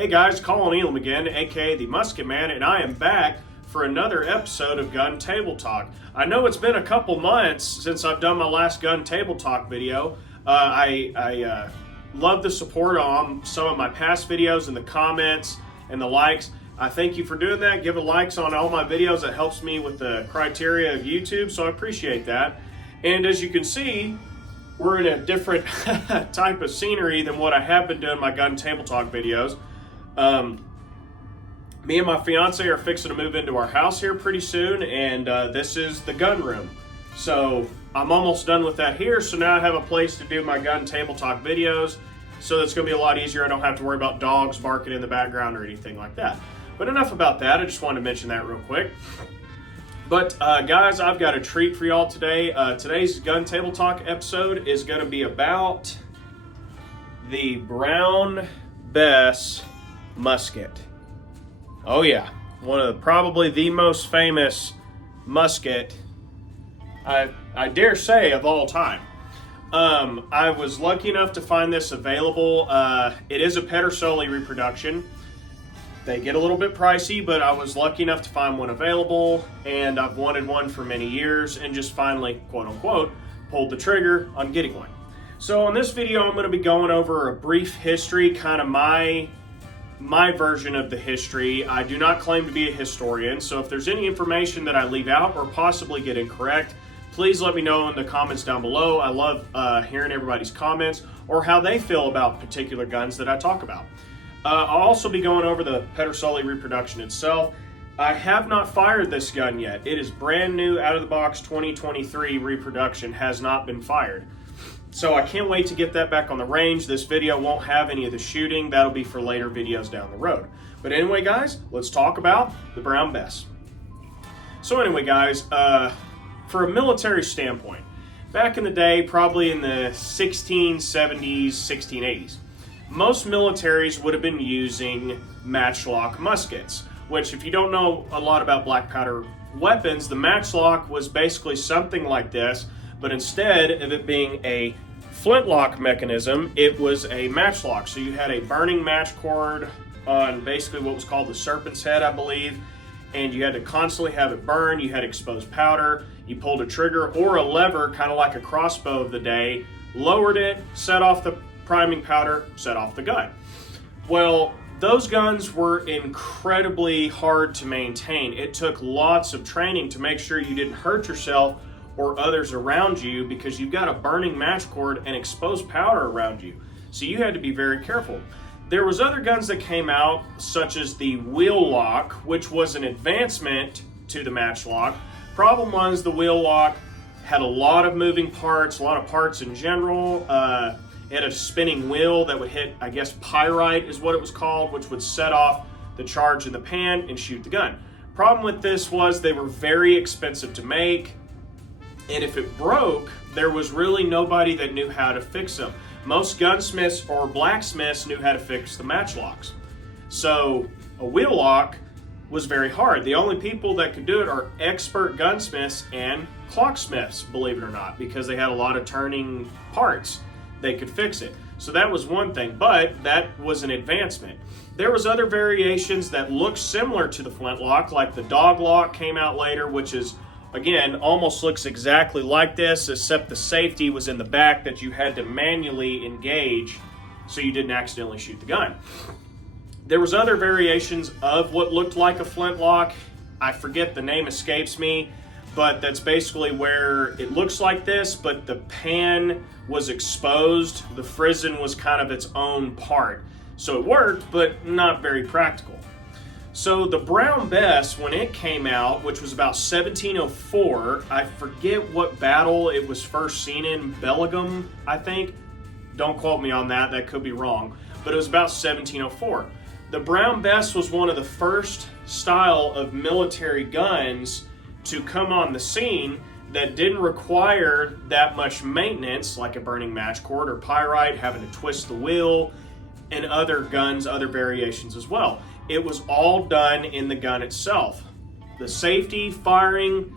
Hey guys, Colin Elam again, aka the Musket Man, and I am back for another episode of Gun Table Talk. I know it's been a couple months since I've done my last Gun Table Talk video. I love the support on some of my past videos and the comments and the likes. I thank you for doing that. Giving likes on all my videos. That helps me with the criteria of YouTube, so I appreciate that. And as you can see, we're in a different type of scenery than what I have been doing my Gun Table Talk videos. Me and my fiance are fixing to move into our house here pretty soon, and this is the gun room. So I'm almost done with that here, so now I have a place to do my Gun Table Talk videos, so that's going to be a lot easier. I don't have to worry about dogs barking in the background or anything like that. But enough about that. I just wanted to mention that real quick. But guys, I've got a treat for y'all today. Today's Gun Table Talk episode is going to be about the Brown Bess Musket. Oh yeah, one of probably the most famous musket, I dare say, of all time. I was lucky enough to find this available. It is a Pedersoli reproduction. They get a little bit pricey, but I was lucky enough to find one available, and I've wanted one for many years, and just finally, quote unquote, pulled the trigger on getting one. So in this video, I'm going to be going over a brief history, kind of my version of the history. I do not claim to be a historian, so if there's any information that I leave out or possibly get incorrect, please let me know in the comments down below. I love hearing everybody's comments or how they feel about particular guns that I talk about. I'll also be going over the Pedersoli reproduction itself. I have not fired this gun yet. It is brand new, out of the box 2023 reproduction, has not been fired. So I can't wait to get that back on the range. This video won't have any of the shooting. That'll be for later videos down the road. But anyway, guys, let's talk about the Brown Bess. So anyway, guys, for a military standpoint, back in the day, probably in the 1670s, 1680s, most militaries would have been using matchlock muskets, which, if you don't know a lot about black powder weapons, the matchlock was basically something like this, but instead of it being a flintlock mechanism, it was a matchlock. So you had a burning match cord on basically what was called the serpent's head, I believe, and you had to constantly have it burn. You had exposed powder. You pulled a trigger or a lever, kind of like a crossbow of the day, lowered it, set off the priming powder, set off the gun. Well, those guns were incredibly hard to maintain. It took lots of training to make sure you didn't hurt yourself or others around you, because you've got a burning match cord and exposed powder around you. So you had to be very careful. There was other guns that came out, such as the wheel lock, which was an advancement to the matchlock. Problem was, the wheel lock had a lot of moving parts, a lot of parts in general. It had a spinning wheel that would hit, I guess, pyrite is what it was called, which would set off the charge in the pan and shoot the gun. Problem with this was they were very expensive to make, and if it broke, there was really nobody that knew how to fix them. Most gunsmiths or blacksmiths knew how to fix the matchlocks. So a wheel lock was very hard. The only people that could do it are expert gunsmiths and clocksmiths, believe it or not, because they had a lot of turning parts. They could fix it. So that was one thing, but that was an advancement. There was other variations that looked similar to the flintlock, like the dog lock came out later, which is, again, almost looks exactly like this, except the safety was in the back that you had to manually engage so you didn't accidentally shoot the gun. There was other variations of what looked like a flintlock. I forget, the name escapes me, but that's basically where it looks like this, but the pan was exposed. The frizzen was kind of its own part. So it worked, but not very practical. So the Brown Bess, when it came out, which was about 1704, I forget what battle it was first seen in, Belgium, I think. Don't quote me on that, that could be wrong. But it was about 1704. The Brown Bess was one of the first style of military guns to come on the scene that didn't require that much maintenance, like a burning match cord or pyrite, having to twist the wheel, and other guns, other variations as well. It was all done in the gun itself. The safety, firing,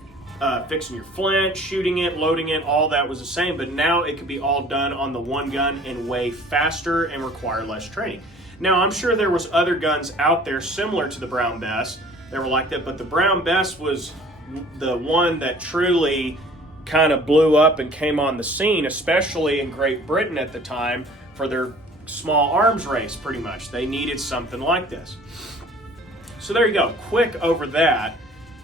fixing your flint, shooting it, loading it, all that was the same, but now it could be all done on the one gun and way faster and require less training. Now, I'm sure there was other guns out there similar to the Brown Bess that were like that, but the Brown Bess was the one that truly kind of blew up and came on the scene, especially in Great Britain at the time for their small arms race, pretty much. They needed something like this. So there you go, quick over that,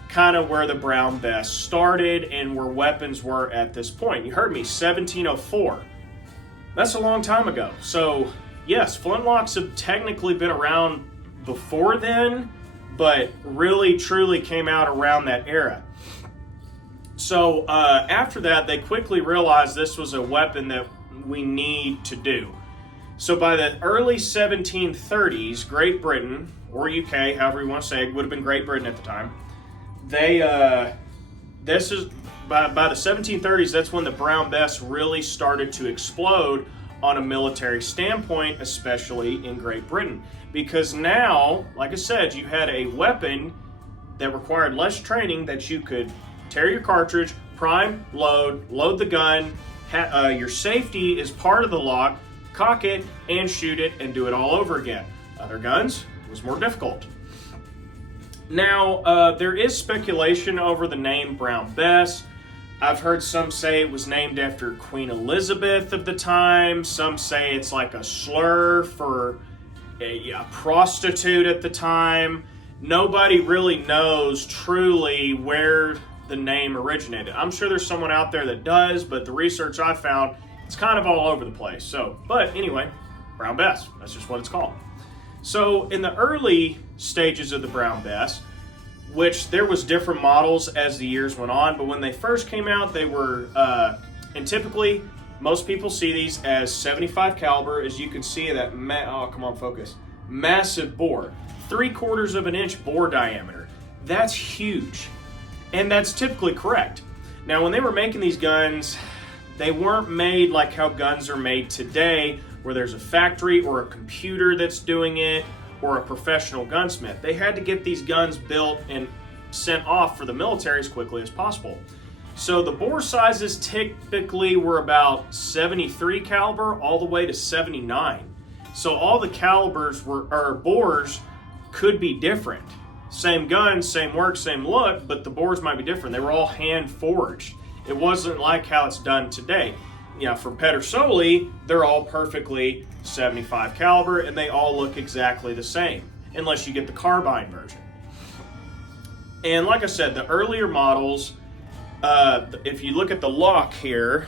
kind of where the Brown Bess started and where weapons were at this point. You heard me, 1704. That's a long time ago. So yes, flintlocks have technically been around before then, but really truly came out around that era. So after that, they quickly realized this was a weapon that we need to do. So by the early 1730s, Great Britain, or UK, however you want to say it, would have been Great Britain at the time, by the 1730s, that's when the Brown Bess really started to explode on a military standpoint, especially in Great Britain. Because now, like I said, you had a weapon that required less training, that you could tear your cartridge, prime, load the gun, your safety is part of the lock, cock it, and shoot it, and do it all over again. Other guns, it was more difficult. Now, there is speculation over the name Brown Bess. I've heard some say it was named after Queen Elizabeth of the time. Some say it's like a slur for a prostitute at the time. Nobody really knows truly where the name originated. I'm sure there's someone out there that does, but the research I found, it's kind of all over the place. So, but anyway, Brown Bess, that's just what it's called. So in the early stages of the Brown Bess, which there was different models as the years went on, but when they first came out, they were, and typically most people see these as 75 caliber, as you can see that, massive bore, 3/4 of an inch bore diameter. That's huge, and that's typically correct. Now, when they were making these guns, they weren't made like how guns are made today, where there's a factory or a computer that's doing it, or a professional gunsmith. They had to get these guns built and sent off for the military as quickly as possible. So the bore sizes typically were about 73 caliber all the way to 79. So all the calibers bores could be different. Same gun, same work, same look, but the bores might be different. They were all hand forged. It wasn't like how it's done today. For Pedersoli, they're all perfectly 75 caliber, and they all look exactly the same, unless you get the carbine version. And like I said, the earlier models, if you look at the lock here,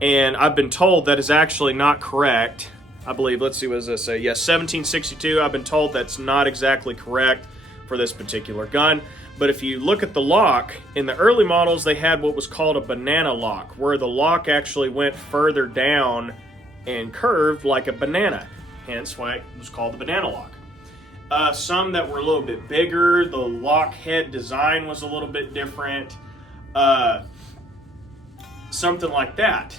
and I've been told that is actually not correct. I believe, let's see, what does this say? Yes, 1762. I've been told that's not exactly correct for this particular gun. But if you look at the lock, in the early models, they had what was called a banana lock, where the lock actually went further down and curved like a banana, hence why it was called the banana lock. Some that were a little bit bigger, the lock head design was a little bit different, something like that.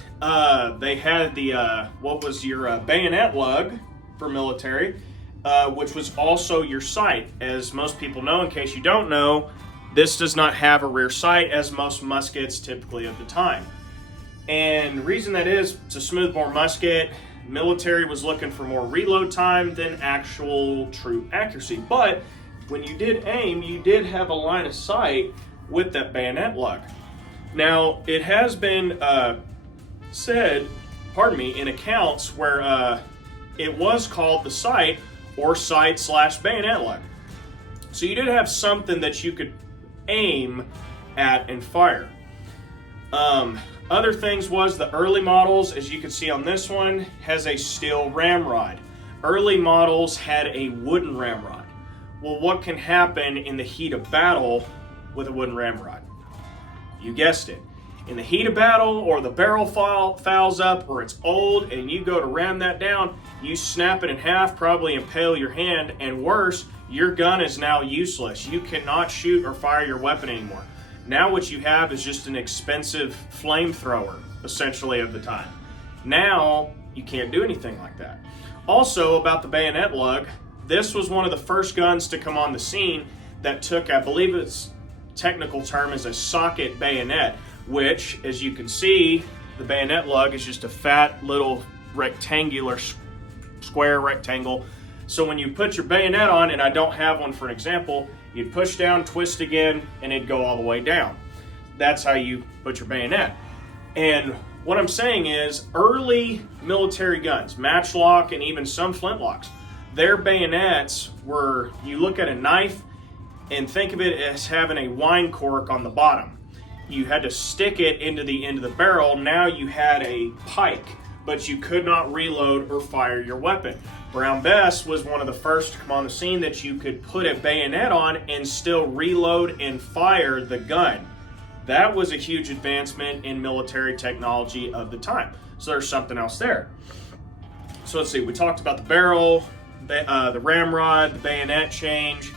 They had the, what was your bayonet lug for military, which was also your sight. As most people know, in case you don't know, this does not have a rear sight, as most muskets typically of the time. And the reason that is, it's a smoothbore musket. Military was looking for more reload time than actual true accuracy. But when you did aim, you did have a line of sight with that bayonet lug. Now, it has been said, in accounts where it was called the sight, or sight/bayonet lug. So you did have something that you could aim at and fire. Other things was the early models, as you can see on this one, has a steel ramrod. Early models had a wooden ramrod. Well, what can happen in the heat of battle with a wooden ramrod? You guessed it. In the heat of battle, or the barrel fouls up, or it's old and you go to ram that down, you snap it in half, probably impale your hand, and worse, your gun is now useless. You cannot shoot or fire your weapon anymore. Now what you have is just an expensive flamethrower, essentially, of the time. Now, you can't do anything like that. Also, about the bayonet lug, this was one of the first guns to come on the scene that took, I believe its technical term is a socket bayonet, which, as you can see, the bayonet lug is just a fat little rectangular square, rectangle. So when you put your bayonet on, and I don't have one for an example, you'd push down, twist again, and it'd go all the way down. That's how you put your bayonet. And what I'm saying is, early military guns, matchlock and even some flintlocks, their bayonets were, you look at a knife and think of it as having a wine cork on the bottom. You had to stick it into the end of the barrel. Now you had a pike, but you could not reload or fire your weapon. Brown Bess was one of the first to come on the scene that you could put a bayonet on and still reload and fire the gun. That was a huge advancement in military technology of the time. So there's something else there. So let's see, we talked about the barrel, the ramrod, the bayonet change.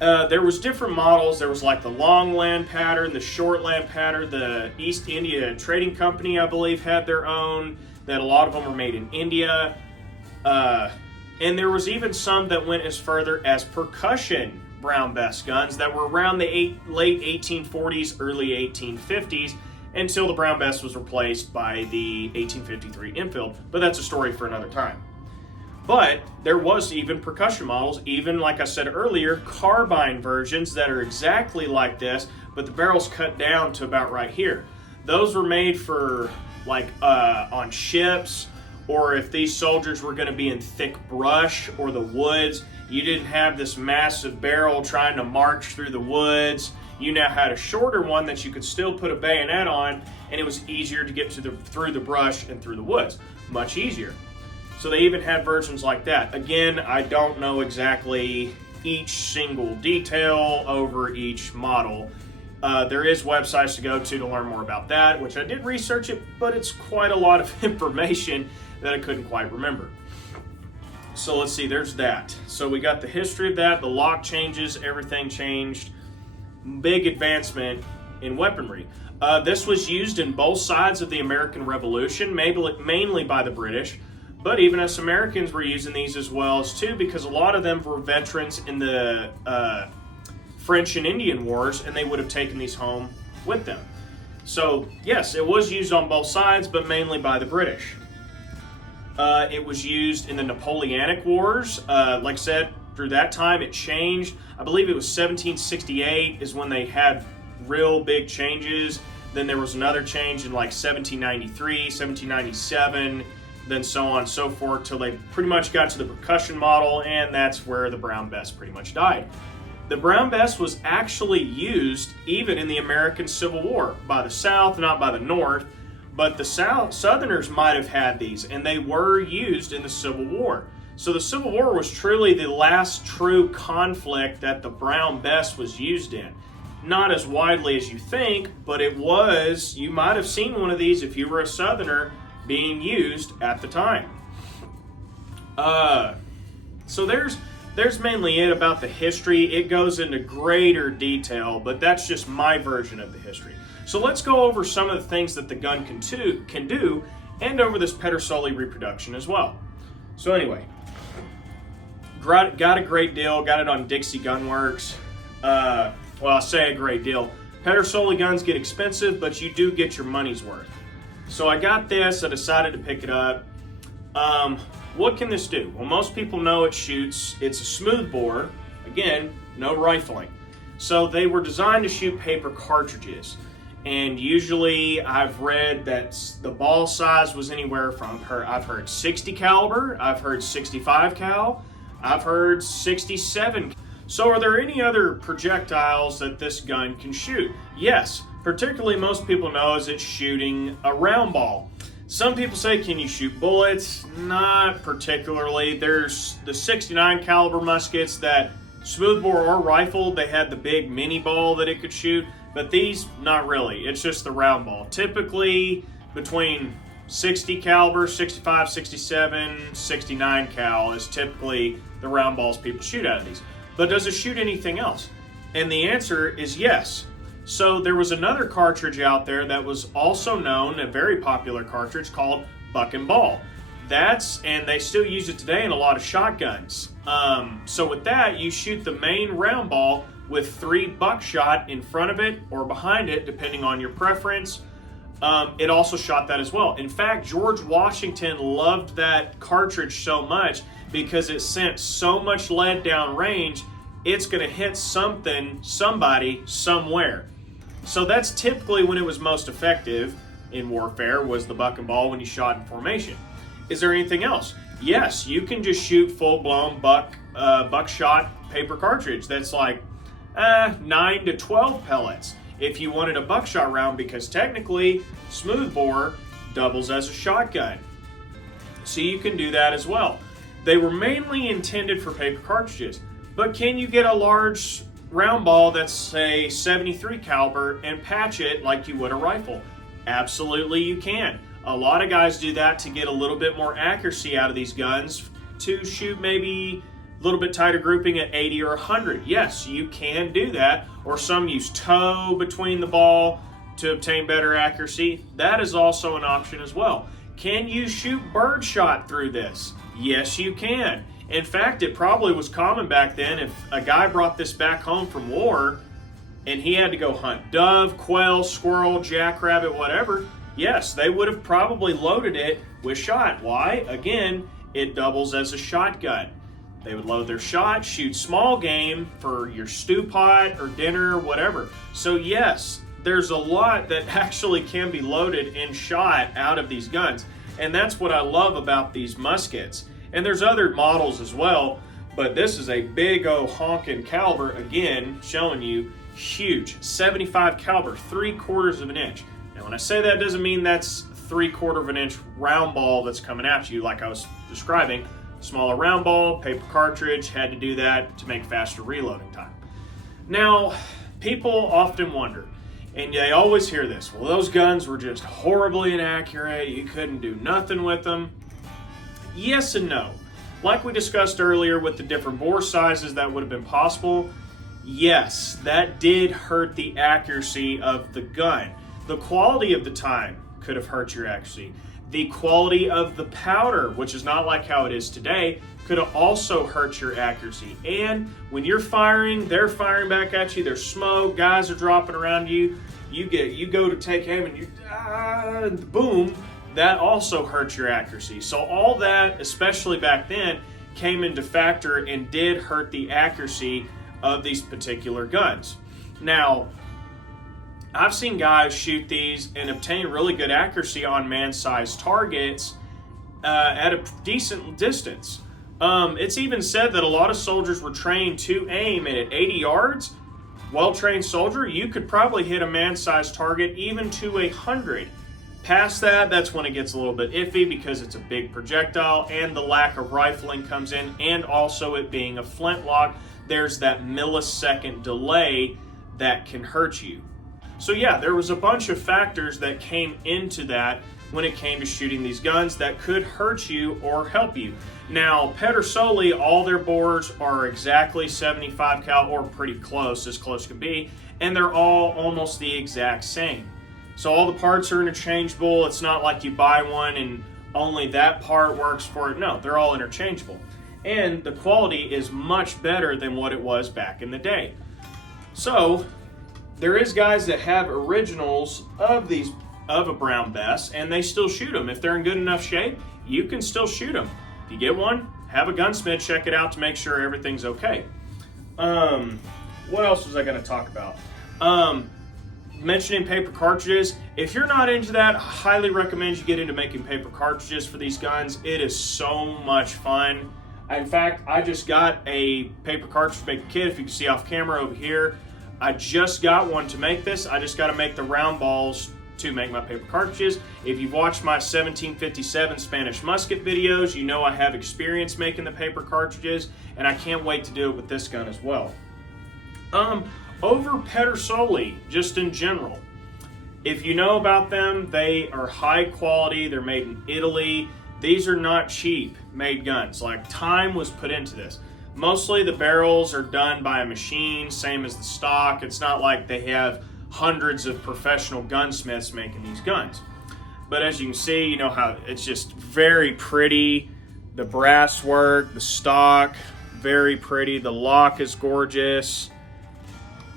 There was different models. There was like the long land pattern, the short land pattern. The East India Trading Company, I believe, had their own. That a lot of them were made in India. And there was even some that went as further as percussion Brown Bess guns that were around the late 1840s, early 1850s, until the Brown Bess was replaced by the 1853 Enfield. But that's a story for another time. But there was even percussion models, even like I said earlier, carbine versions that are exactly like this, but the barrel's cut down to about right here. Those were made for like on ships, or if these soldiers were going to be in thick brush or the woods, you didn't have this massive barrel trying to march through the woods. You now had a shorter one that you could still put a bayonet on, and it was easier to get through the brush and through the woods. Much easier. So they even had versions like that. Again, I don't know exactly each single detail over each model. There is websites to go to learn more about that, which I did research it, but it's quite a lot of information that I couldn't quite remember. So let's see, there's that. So we got the history of that, the lock changes, everything changed. Big advancement in weaponry. This was used in both sides of the American Revolution, mainly by the British. But even us Americans were using these as well too, because a lot of them were veterans in the French and Indian Wars, and they would have taken these home with them. So yes, it was used on both sides, but mainly by the British. It was used in the Napoleonic Wars. Like I said, through that time it changed. I believe it was 1768 is when they had real big changes. Then there was another change in like 1793, 1797, then so on and so forth, till they pretty much got to the percussion model, and that's where the Brown Bess pretty much died. The Brown Bess was actually used even in the American Civil War by the South, not by the North, but the Southerners might have had these, and they were used in the Civil War. So the Civil War was truly the last true conflict that the Brown Bess was used in. Not as widely as you think, but it was. You might have seen one of these if you were a Southerner being used at the time. So there's mainly it about the history. It goes into greater detail, but that's just my version of the history. So let's go over some of the things that the gun can do, and over this Pedersoli reproduction as well. So anyway, got a great deal. Got it on Dixie Gun Works. Well, I say a great deal. Pedersoli guns get expensive, but you do get your money's worth. So I got this. I decided to pick it up. What can this do? Well, most people know it shoots. It's a smooth bore. Again, no rifling. So they were designed to shoot paper cartridges. And usually I've read that the ball size was anywhere from, I've heard 60 caliber, I've heard 65 cal, I've heard 67. So are there any other projectiles that this gun can shoot? Yes, particularly most people know is it's shooting a round ball. Some people say, can you shoot bullets? Not particularly. There's the 69 caliber muskets that smoothbore or rifle, they had the big mini ball that it could shoot. But these, not really. It's just the round ball. Typically between 60 caliber, 65, 67, 69 cal is typically the round balls people shoot out of these. But does it shoot anything else? And the answer is yes. So there was another cartridge out there that was also known, a very popular cartridge called Buck and Ball. And they still use it today in a lot of shotguns. So with that, you shoot the main round ball with 3 buckshot in front of it or behind it, depending on your preference. it also shot that as well. In fact, George Washington loved that cartridge so much because it sent so much lead down range, it's going to hit something, somebody, somewhere. So that's typically when it was most effective in warfare, was the buck and ball when you shot in formation. Is there anything else? Yes, you can just shoot full-blown buckshot paper cartridge that's like 9 to 12 pellets if you wanted a buckshot round, because technically smoothbore doubles as a shotgun. So you can do that as well. They were mainly intended for paper cartridges, but can you get a large round ball that's, say, 73 caliber and patch it like you would a rifle? Absolutely you can. A lot of guys do that to get a little bit more accuracy out of these guns, to shoot maybe a little bit tighter grouping at 80 or 100. Yes, you can do that. Or some use toe between the ball to obtain better accuracy. That is also an option as well. Can you shoot birdshot through this? Yes, you can. In fact, it probably was common back then. If a guy brought this back home from war and he had to go hunt dove, quail, squirrel, jackrabbit, whatever, yes, they would have probably loaded it with shot. Why? Again, it doubles as a shotgun. They would load their shot, shoot small game for your stew pot or dinner or whatever. So yes, there's a lot that actually can be loaded and shot out of these guns. And that's what I love about these muskets. And there's other models as well, but this is a big old honking caliber, again, showing you huge, 75 caliber, 3/4 of an inch. Now when I say that, doesn't mean that's 3/4 of an inch round ball that's coming at you like I was describing. Smaller round ball, paper cartridge, had to do that to make faster reloading time. Now, people often wonder, and they always hear this, well, those guns were just horribly inaccurate, you couldn't do nothing with them. Yes and no. Like we discussed earlier with the different bore sizes that would have been possible, yes, that did hurt the accuracy of the gun. The quality of the time could have hurt your accuracy. The quality of the powder, which is not like how it is today, could have also hurt your accuracy. And when you're firing, they're firing back at you, there's smoke, guys are dropping around you, you go to take aim and boom, that also hurts your accuracy. So all that, especially back then, came into factor and did hurt the accuracy of these particular guns. Now, I've seen guys shoot these and obtain really good accuracy on man-sized targets at a decent distance. It's even said that a lot of soldiers were trained to aim at 80 yards. Well-trained soldier, you could probably hit a man-sized target even to 100. Past that, that's when it gets a little bit iffy because it's a big projectile and the lack of rifling comes in, and also it being a flintlock, there's that millisecond delay that can hurt you. So yeah, there was a bunch of factors that came into that when it came to shooting these guns that could hurt you or help you. Now, Pedersoli, all their bores are exactly 75 cal or pretty close, as close can be, and they're all almost the exact same. So all the parts are interchangeable. It's not like you buy one and only that part works for it. No, they're all interchangeable. And the quality is much better than what it was back in the day. So there is guys that have originals of a Brown Bess and they still shoot them. If they're in good enough shape, you can still shoot them. If you get one, have a gunsmith check it out to make sure everything's okay. What else was I going to talk about? Mentioning paper cartridges. If you're not into that, I highly recommend you get into making paper cartridges for these guns. It is so much fun. In fact, I just got a paper cartridge making kit, if you can see off camera over here. I just got one to make this. I just got to make the round balls to make my paper cartridges. If you've watched my 1757 Spanish musket videos, you know I have experience making the paper cartridges, and I can't wait to do it with this gun as well. Over Pedersoli, just in general, if you know about them, they are high quality. They're made in Italy. These are not cheap made guns. Like, time was put into this. Mostly the barrels are done by a machine, same as the stock. It's not like they have hundreds of professional gunsmiths making these guns. But as you can see, you know how it's just very pretty. The brass work, the stock, very pretty. The lock is gorgeous.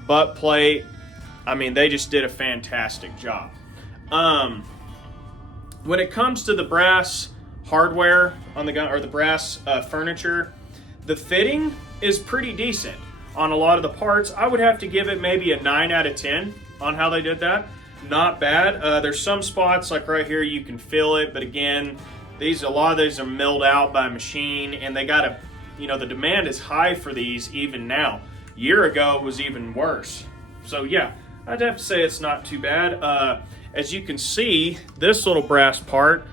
Butt plate, I mean, they just did a fantastic job. When it comes to the brass hardware on the gun, or the brass furniture, the fitting is pretty decent on a lot of the parts. I would have to give it maybe a 9 out of 10 on how they did that. Not bad. There's some spots like right here you can feel it, but again, a lot of these are milled out by machine, and they gotta, the demand is high for these even now. A year ago it was even worse. So yeah, I'd have to say it's not too bad. As you can see, this little brass part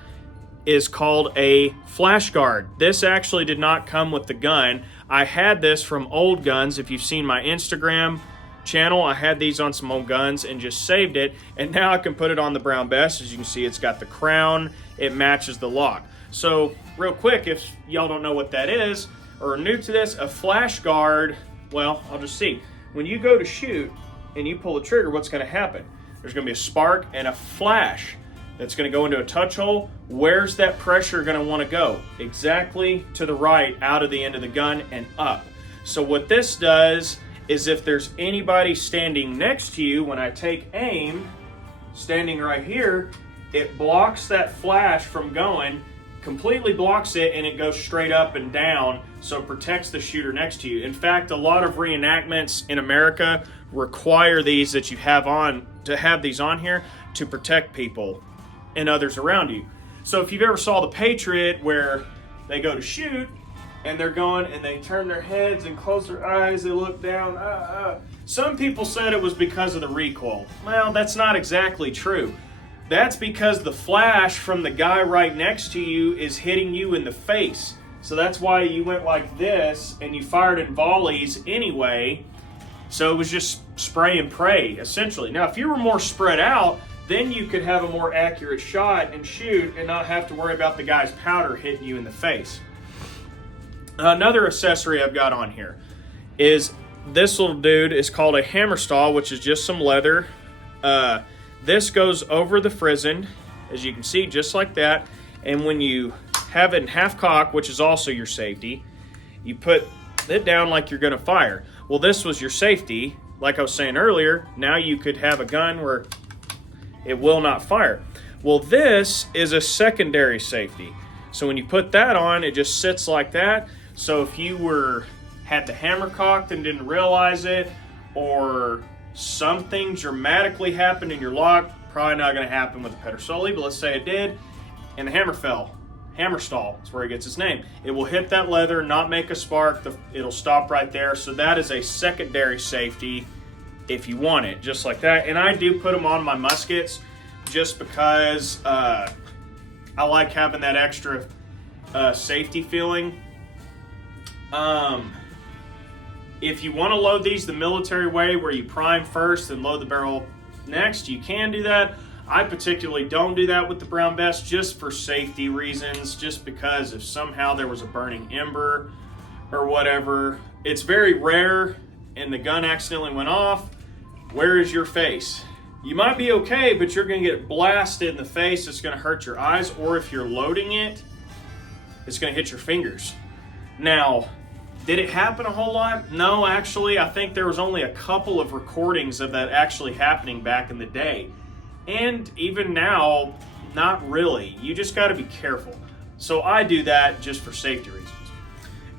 is called a flash guard. This actually did not come with the gun. I had this from old guns. If you've seen my Instagram channel, I had these on some old guns and just saved it, and now I can put it on the Brown Bess. As you can see, it's got the crown, it matches the lock. So real quick, if y'all don't know what that is or are new to this, a flash guard, well, I'll just see. When you go to shoot and you pull the trigger, what's going to happen? There's going to be a spark and a flash that's going to go into a touch hole. Where's that pressure going to want to go? Exactly to the right, out of the end of the gun and up. So what this does is, if there's anybody standing next to you, when I take aim, standing right here, it blocks that flash from going, completely blocks it, and it goes straight up and down, so it protects the shooter next to you. In fact, a lot of reenactments in America require these, that you have these on here to protect people and others around you. So if you've ever saw The Patriot, where they go to shoot and they're going and they turn their heads and close their eyes, they look down, some people said it was because of the recoil. Well, that's not exactly true. That's because the flash from the guy right next to you is hitting you in the face. So that's why you went like this and you fired in volleys anyway. So it was just spray and pray, essentially. Now, if you were more spread out, then you could have a more accurate shot and shoot and not have to worry about the guy's powder hitting you in the face. Another accessory I've got on here is this little dude is called a hammer stall, which is just some leather. This goes over the frizzen, as you can see, just like that. And when you have it in half cock, which is also your safety, you put it down like you're gonna fire. Well, this was your safety. Like I was saying earlier, now you could have a gun where it will not fire. Well, this is a secondary safety. So when you put that on, it just sits like that. So if you had the hammer cocked and didn't realize it, or something dramatically happened in your lock, probably not going to happen with the Pedersoli, but let's say it did, and the hammer fell. Hammer stall is where it gets its name. It will hit that leather, not make a spark, it'll stop right there. So that is a secondary safety if you want it, just like that. And I do put them on my muskets just because I like having that extra safety feeling. If you want to load these the military way, where you prime first and load the barrel next, you can do that. I particularly don't do that with the Brown Bess, just for safety reasons, just because if somehow there was a burning ember or whatever, it's very rare and the gun accidentally went off. Where is your face? You might be okay, but you're going to get blasted in the face. It's going to hurt your eyes, or if you're loading it, it's going to hit your fingers. Now, did it happen a whole lot? No, actually, I think there was only a couple of recordings of that actually happening back in the day. And even now, not really. You just got to be careful. So I do that just for safety reasons.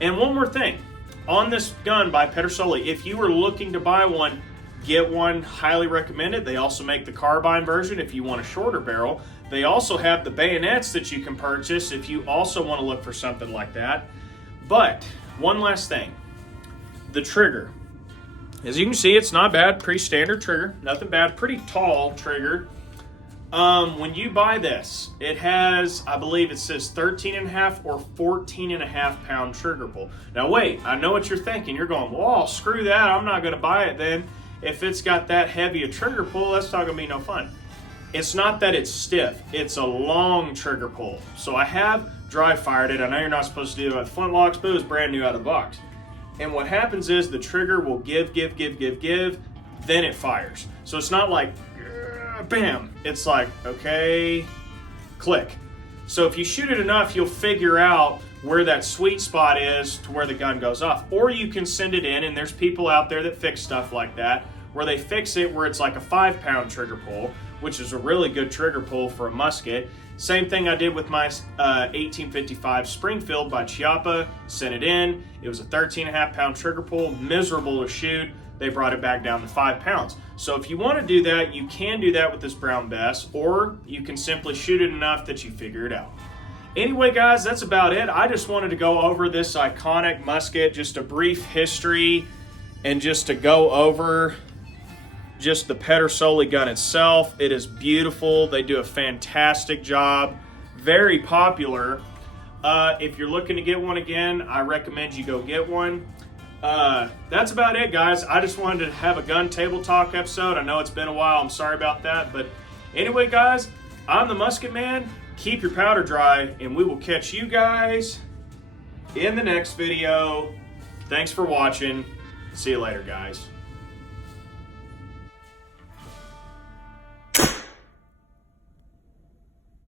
And one more thing. On this gun by Pedersoli, if you were looking to buy one, get one, highly recommended. They also make the carbine version if you want a shorter barrel. They also have the bayonets that you can purchase if you also want to look for something like that. But one last thing, the trigger. As you can see, it's not bad, pretty standard trigger, nothing bad, pretty tall trigger. When you buy this, it has, I believe it says 13.5 or 14.5 pound trigger pull. Now wait, I know what you're thinking. You're going, well, screw that, I'm not gonna buy it then. If it's got that heavy a trigger pull, that's not gonna be no fun. It's not that it's stiff, it's a long trigger pull. So I have dry fired it. I know you're not supposed to do it with flintlocks, but it was brand new out of the box. And what happens is the trigger will give, then it fires. So it's not like, bam. It's like, okay, click. So if you shoot it enough, you'll figure out where that sweet spot is to where the gun goes off. Or you can send it in, and there's people out there that fix stuff like that, where they fix it where it's like a 5-pound trigger pull, which is a really good trigger pull for a musket. Same thing I did with my 1855 Springfield by Chiappa. Sent it in. It was a 13.5-pound trigger pull, miserable to shoot. They brought it back down to 5 pounds. So if you want to do that, you can do that with this Brown Bess, or you can simply shoot it enough that you figure it out. Anyway, guys, that's about it. I just wanted to go over this iconic musket, just a brief history, and just to go over just the Pedersoli gun itself. It is beautiful. They do a fantastic job. Very popular. If you're looking to get one again, I recommend you go get one. That's about it, guys. I just wanted to have a gun table talk episode. I know it's been a while. I'm sorry about that. But anyway, guys, I'm the Musket Man. Keep your powder dry, and we will catch you guys in the next video. Thanks for watching. See you later, guys.